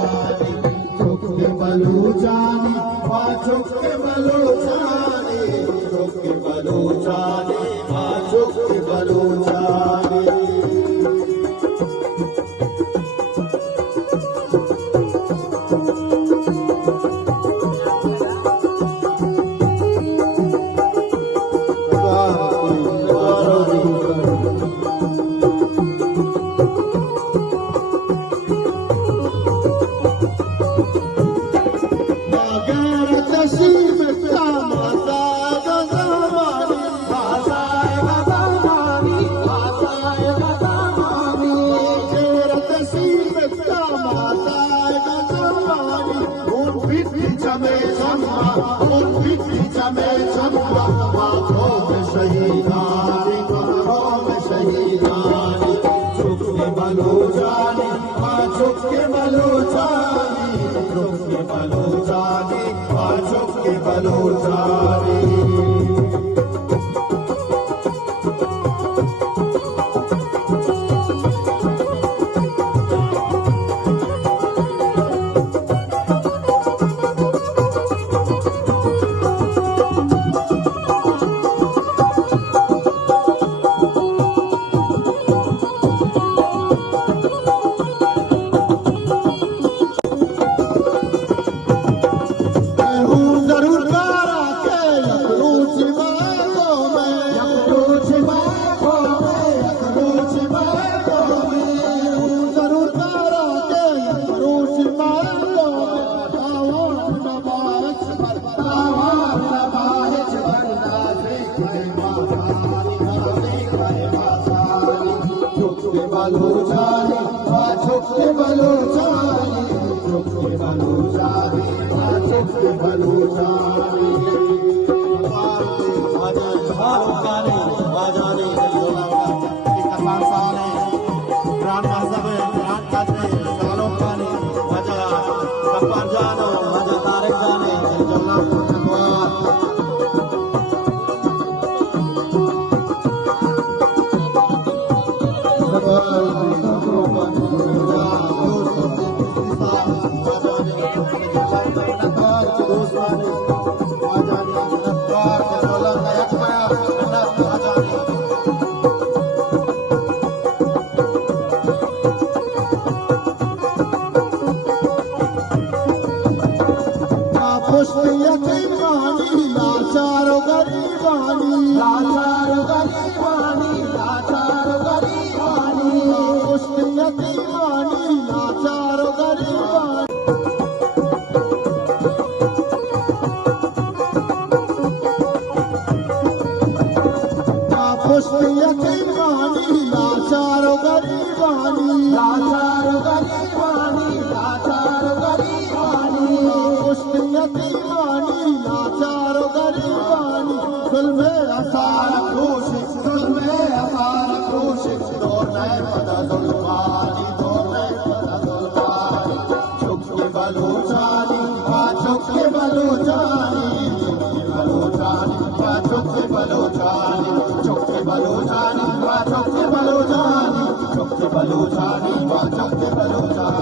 चुके बलूचानी माँ चुके बलूचानी चुके बलूचानी माँ चुके बलूचानी बलूचानी माँ चुके बलूचानी चुके बलूचानी माँ चुके बलूचानी बलूचानी माँ चुके बलूचानी चुके बलूचानी माँ चुके बलूचानी लाचारो गरीबानी लाचारो गरीबानी लाचारो गरीबानी पुष्ट यतीमानी लाचारो गरीबानी पुष्ट यतीमानी लाचारो गरीबानी लाचारो गरीबानी लाचारो गरीबानी पुष्ट यतीमानी लाचारो गरीबानी जुल्मे असार कोशिश जुल्मे असार कोशिश दोने पदा जुल्मानी दोने पदा जुल्मानी चुके बलूचानी माँ चुके बलूचानी चुके बलूचानी माँ चुके बलूचानी चुके बलूचानी माँ चुके बलूचानी चुके बलूचानी माँ चुके बलूचानी